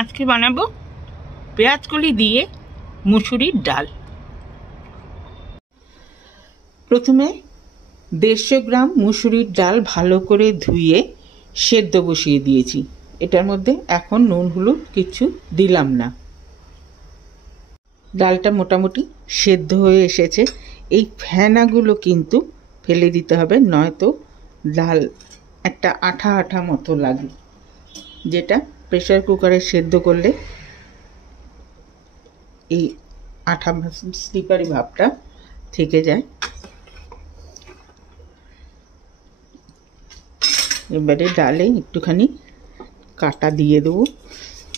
আজকে বানাবো পেঁয়াজ কলি দিয়ে মুসুরির ডাল। প্রথমে 150 গ্রাম মুসুরির ডাল ভালো করে ধুয়ে সেদ্ধ বসিয়ে দিয়েছি। এটার মধ্যে এখন নুন হলুদ কিছু দিলাম না। ডালটা মোটামুটি সেদ্ধ হয়ে এসেছে। এই ফেনাগুলো কিন্তু ফেলে দিতে হবে, নয়তো ডাল একটা আঠা আঠা মতো লাগে, যেটা প্রেসার কুকারে সেদ্ধ করলে এই আঠা স্লিপারি ভাবটা থেকে যায়। এবারে ডালে একটুখানি কাটা দিয়ে দেবো,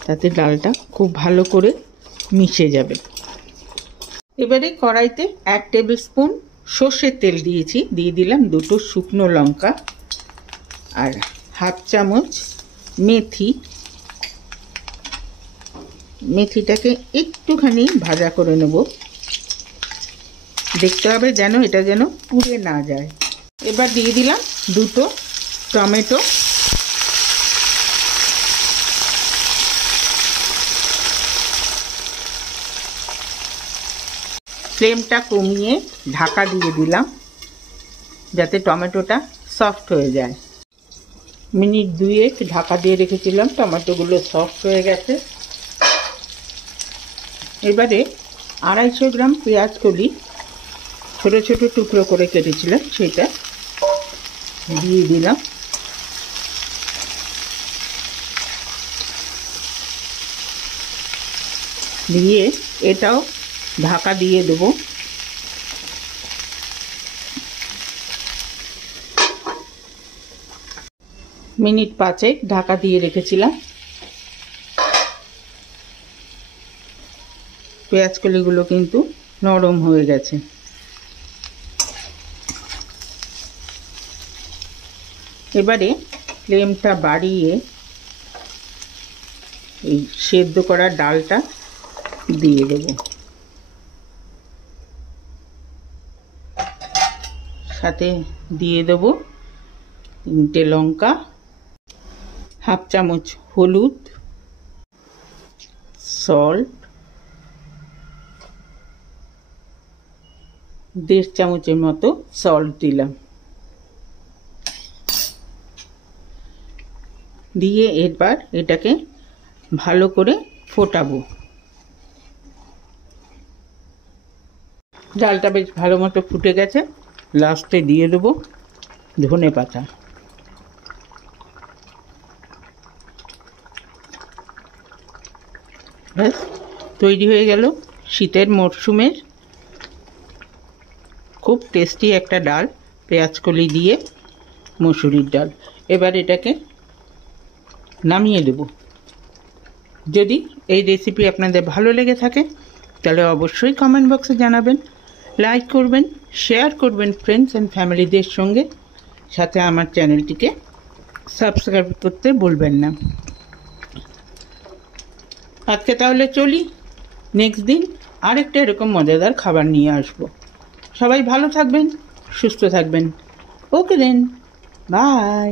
তাতে ডালটা খুব ভালো করে মিশে যাবে। এবারে কড়াইতে 1 টেবিল স্পুন সর্ষের তেল দিয়েছি, দিয়ে দিলাম 2টো শুকনো লঙ্কা আর 1/2 চামচ মেথি। মেথিটাকে একটুখানি ভাজা করে নেব, দেখতে হবে যেন এটা যেন পুড়ে না যায়। এবার দিয়ে দিলাম 2টো টমেটো। ফ্লেমটা কমিয়ে ঢাকা দিয়ে দিলাম, যাতে টমেটোটা সফট হয়ে যায়। মিনিট 2 ঢাকা দিয়ে রেখেছিলাম, টমেটোগুলো সফট হয়ে গেছে। এবারে 250 গ্রাম পেঁয়াজ কলি ছোট ছোট টুকরো করে কেটেছিলাম, সেটা দিয়ে দিলাম। দিয়ে এটাও ঢাকা দিয়ে দেবো। মিনিট 5 ঢাকা দিয়ে রেখেছিলাম। পেঁয়াজ কলিগুলো কিন্তু নরম হয়ে গেছে। এবারে ফ্লেমটা বাড়িয়ে এই সেদ্ধ করা ডালটা দিয়ে দেব, সাথে দিয়ে দেব 3টে লঙ্কা, 1/2 চামচ হলুদ, সল্ট, 1.5 চামচের মতো সল্ট দিলাম। দিয়ে এবার এটাকে ভালো করে ফোটাবো। ডালটা বেশ ভালো মতো ফুটে গেছে। লাস্টে দিয়ে দেবো ধনেপাতা। ব্যাস তৈরি হয়ে গেল শীতের মরশুমের খুব টেস্টি একটা ডাল, পেঁয়াজ কলি দিয়ে মুসুরির ডাল। এবার এটাকে নামিয়ে দেব। যদি এই রেসিপি আপনাদের ভালো লেগে থাকে তাহলে অবশ্যই কমেন্ট বক্সে জানাবেন, লাইক করবেন, শেয়ার করবেন ফ্রেন্ডস অ্যান্ড ফ্যামিলিদের সঙ্গে, সাথে আমার চ্যানেলটিকে সাবস্ক্রাইব করতে ভুলবেন না। আজকে তাহলে চলি, নেক্সট দিন আরেকটা এরকম মজাদার খাবার নিয়ে আসব। সবাই ভালো থাকবেন, সুস্থ থাকবেন। ওকে দেন, বাই।